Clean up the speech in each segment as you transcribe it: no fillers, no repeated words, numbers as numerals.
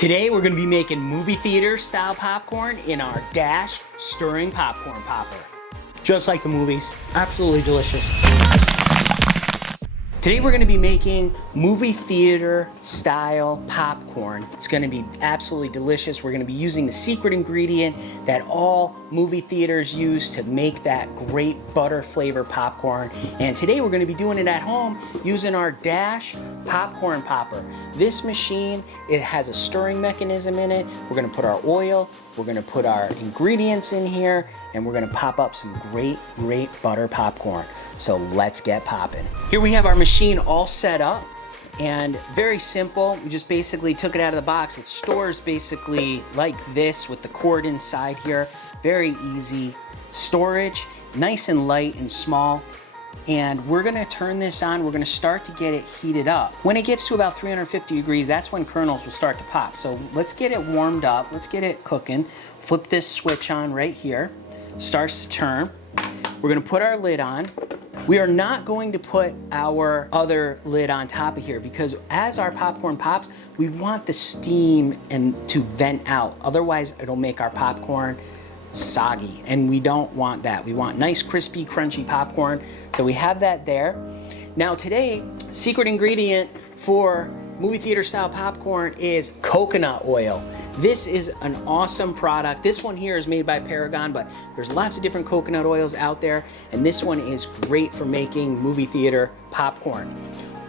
Today we're going to be making movie theater style popcorn in our Dash stirring popcorn popper. Just like the movies, absolutely delicious. Today we're going to be making movie theater style popcorn. It's going to be absolutely delicious. We're going to be using the secret ingredient that all movie theaters use to make that great butter flavor popcorn. And today we're going to be doing it at home using our Dash popcorn popper. This machine, it has a stirring mechanism in it. We're going to put our oil, we're going to put our ingredients in here, and we're going to pop up some great butter popcorn. So let's get popping. Here we have our machine all set up, and very simple. We just basically took it out of the box. It stores basically like this with the cord inside here. Very easy storage, nice and light and small. And we're gonna turn this on. We're gonna start to get it heated up. When it gets to about 350 degrees, that's when kernels will start to pop. So let's get it warmed up. Let's get it cooking. Flip this switch on right here. Starts to turn. We're gonna put our lid on. We are not going to put our other lid on top of here because as our popcorn pops, we want the steam to vent out. Otherwise, it'll make our popcorn soggy, and we don't want that. We want nice, crispy, crunchy popcorn. So we have that there. Now today, secret ingredient for movie theater style popcorn is coconut oil. This is an awesome product. This one here is made by Paragon, but there's lots of different coconut oils out there, and this one is great for making movie theater popcorn.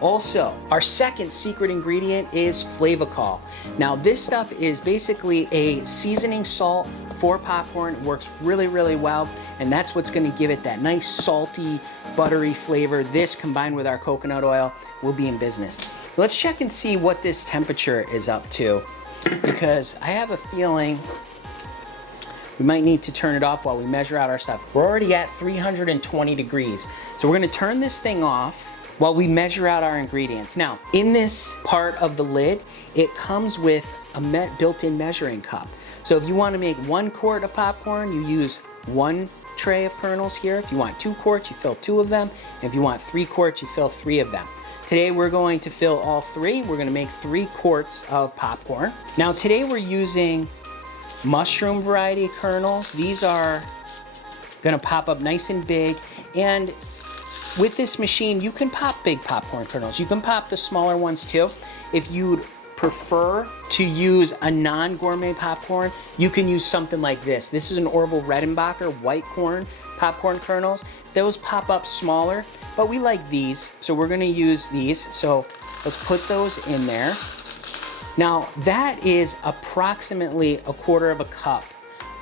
Also, our second secret ingredient is Flavacol. Now this stuff is basically a seasoning salt for popcorn. It works really well, and that's what's gonna give it that nice salty, buttery flavor. This combined with our coconut oil will be in business. Let's check and see what this temperature is up to, because I have a feeling we might need to turn it off while we measure out our stuff. We're already at 320 degrees. So we're gonna turn this thing off while we measure out our ingredients. Now, in this part of the lid, it comes with a built-in measuring cup. So if you wanna make 1 quart of popcorn, you use 1 tray of kernels here. If you want 2 quarts, you fill 2 of them. And if you want 3 quarts, you fill 3 of them. Today we're going to fill all 3. We're gonna make 3 quarts of popcorn. Now today we're using mushroom variety kernels. These are gonna pop up nice and big. And with this machine, you can pop big popcorn kernels. You can pop the smaller ones too. If you'd prefer to use a non-gourmet popcorn, you can use something like this. This is an Orville Redenbacher white corn popcorn kernels. Those pop up smaller, but we like these, so we're gonna use these. So let's put those in there. Now that is approximately 1/4 cup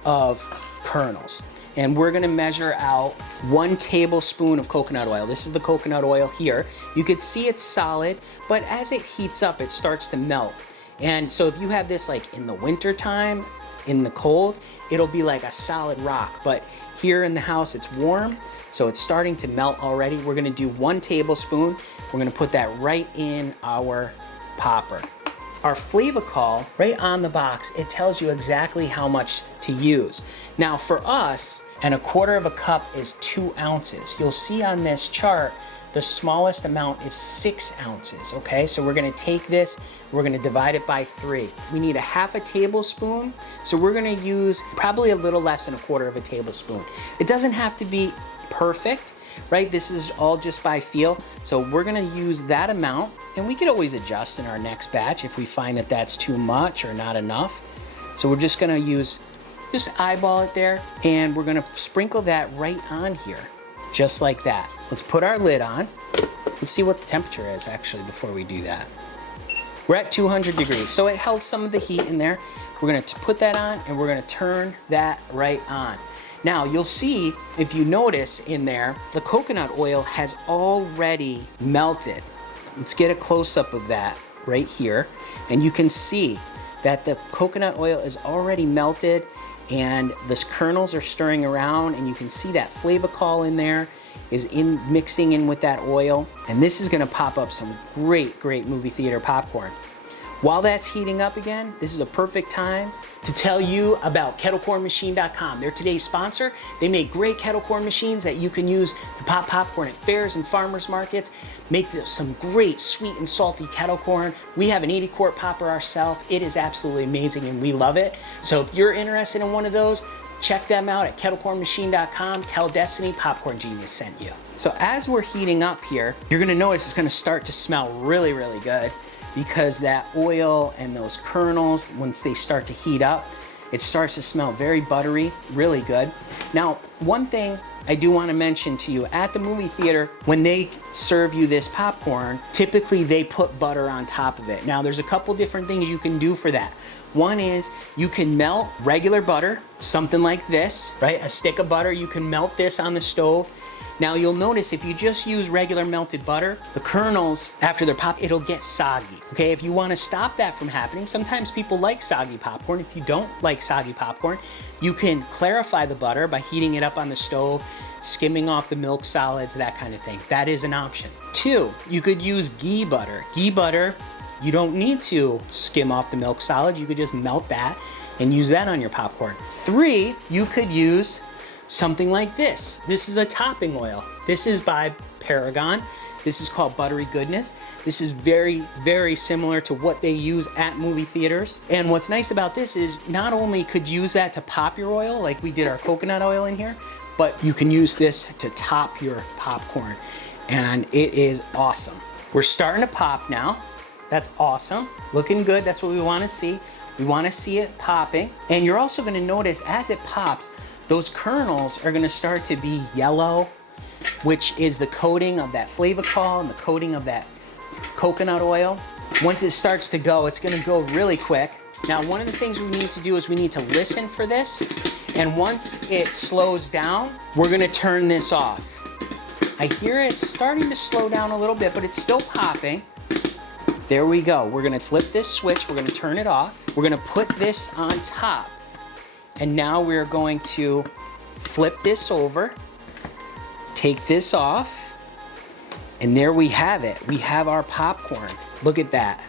of kernels. And we're gonna measure out 1 tablespoon of coconut oil. This is the coconut oil here. You can see it's solid, but as it heats up, it starts to melt. And so if you have this like in the winter time, in the cold, it'll be like a solid rock. But here in the house, it's warm, so it's starting to melt already. We're gonna do 1 tablespoon. We're gonna put that right in our popper. Our Flavacol, right on the box, it tells you exactly how much to use. Now for us, and 1/4 cup is 2 ounces. You'll see on this chart, the smallest amount is 6 ounces, okay? So we're gonna take this, we're gonna divide it by 3. We need 1/2 tablespoon, so we're gonna use probably a little less than 1/4 tablespoon. It doesn't have to be perfect, right? This is all just by feel. So we're gonna use that amount, and we could always adjust in our next batch if we find that that's too much or not enough. So we're just gonna just eyeball it there, and we're gonna sprinkle that right on here, just like that. Let's put our lid on. Let's see what the temperature is actually before we do that. We're at 200 degrees, so it held some of the heat in there. We're gonna put that on, and we're gonna turn that right on. Now you'll see, if you notice in there, the coconut oil has already melted. Let's get a close-up of that right here. And you can see that the coconut oil is already melted, and the kernels are stirring around, and you can see that Flavacol in there is mixing in with that oil. And this is gonna pop up some great movie theater popcorn. While that's heating up again, this is a perfect time to tell you about kettlecornmachine.com. They're today's sponsor. They make great kettle corn machines that you can use to pop popcorn at fairs and farmers markets. Make some great sweet and salty kettle corn. We have an 80-quart popper ourselves. It is absolutely amazing and we love it. So if you're interested in one of those, check them out at kettlecornmachine.com. Tell Destiny Popcorn Genius sent you. So as we're heating up here, you're gonna notice it's gonna start to smell really, really good, because that oil and those kernels, once they start to heat up, it starts to smell very buttery, really good. Now, one thing I do want to mention to you, at the movie theater, when they serve you this popcorn, typically they put butter on top of it. Now, there's a couple different things you can do for that. One is you can melt regular butter, something like this, right? A stick of butter, you can melt this on the stove. Now you'll notice if you just use regular melted butter, the kernels, after they're popped, it'll get soggy. Okay, if you want to stop that from happening, sometimes people like soggy popcorn. If you don't like soggy popcorn, you can clarify the butter by heating it up on the stove, skimming off the milk solids, that kind of thing. That is an option. 2, you could use ghee butter. Ghee butter, you don't need to skim off the milk solids. You could just melt that and use that on your popcorn. 3, you could use something like this. This is a topping oil. This is by Paragon. This is called Buttery Goodness. This is very, very similar to what they use at movie theaters. And what's nice about this is not only could you use that to pop your oil, like we did our coconut oil in here, but you can use this to top your popcorn. And it is awesome. We're starting to pop now. That's awesome. Looking good. That's what we want to see. We want to see it popping. And you're also going to notice as it pops, those kernels are gonna start to be yellow, which is the coating of that flavacol and the coating of that coconut oil. Once it starts to go, it's gonna go really quick. Now, one of the things we need to do is we need to listen for this. And once it slows down, we're gonna turn this off. I hear it's starting to slow down a little bit, but it's still popping. There we go. We're gonna flip this switch. We're gonna turn it off. We're gonna put this on top. And now we're going to flip this over, take this off, and there we have it. We have our popcorn. Look at that.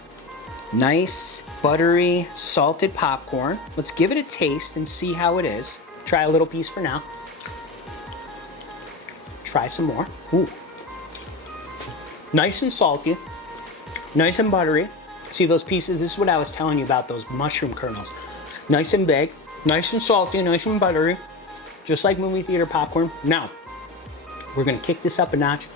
Nice, buttery, salted popcorn. Let's give it a taste and see how it is. Try a little piece for now. Try some more. Ooh. Nice and salty, nice and buttery. See those pieces? This is what I was telling you about, those mushroom kernels. Nice and big. Nice and salty, nice and buttery, just like movie theater popcorn. Now, we're gonna kick this up a notch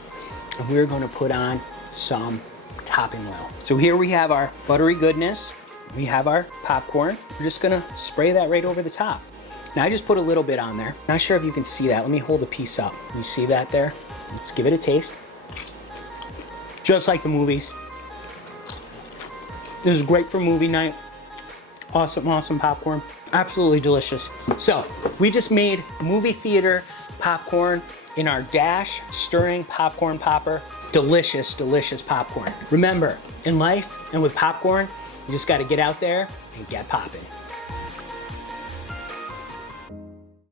and we're gonna put on some topping oil. So here we have our buttery goodness. We have our popcorn. We're just gonna spray that right over the top. Now I just put a little bit on there. Not sure if you can see that. Let me hold a piece up. You see that there? Let's give it a taste. Just like the movies. This is great for movie night. Awesome, awesome popcorn. Absolutely delicious. So we just made movie theater popcorn in our Dash stirring popcorn popper. Delicious, delicious popcorn. Remember, in life and with popcorn, you just gotta get out there and get popping.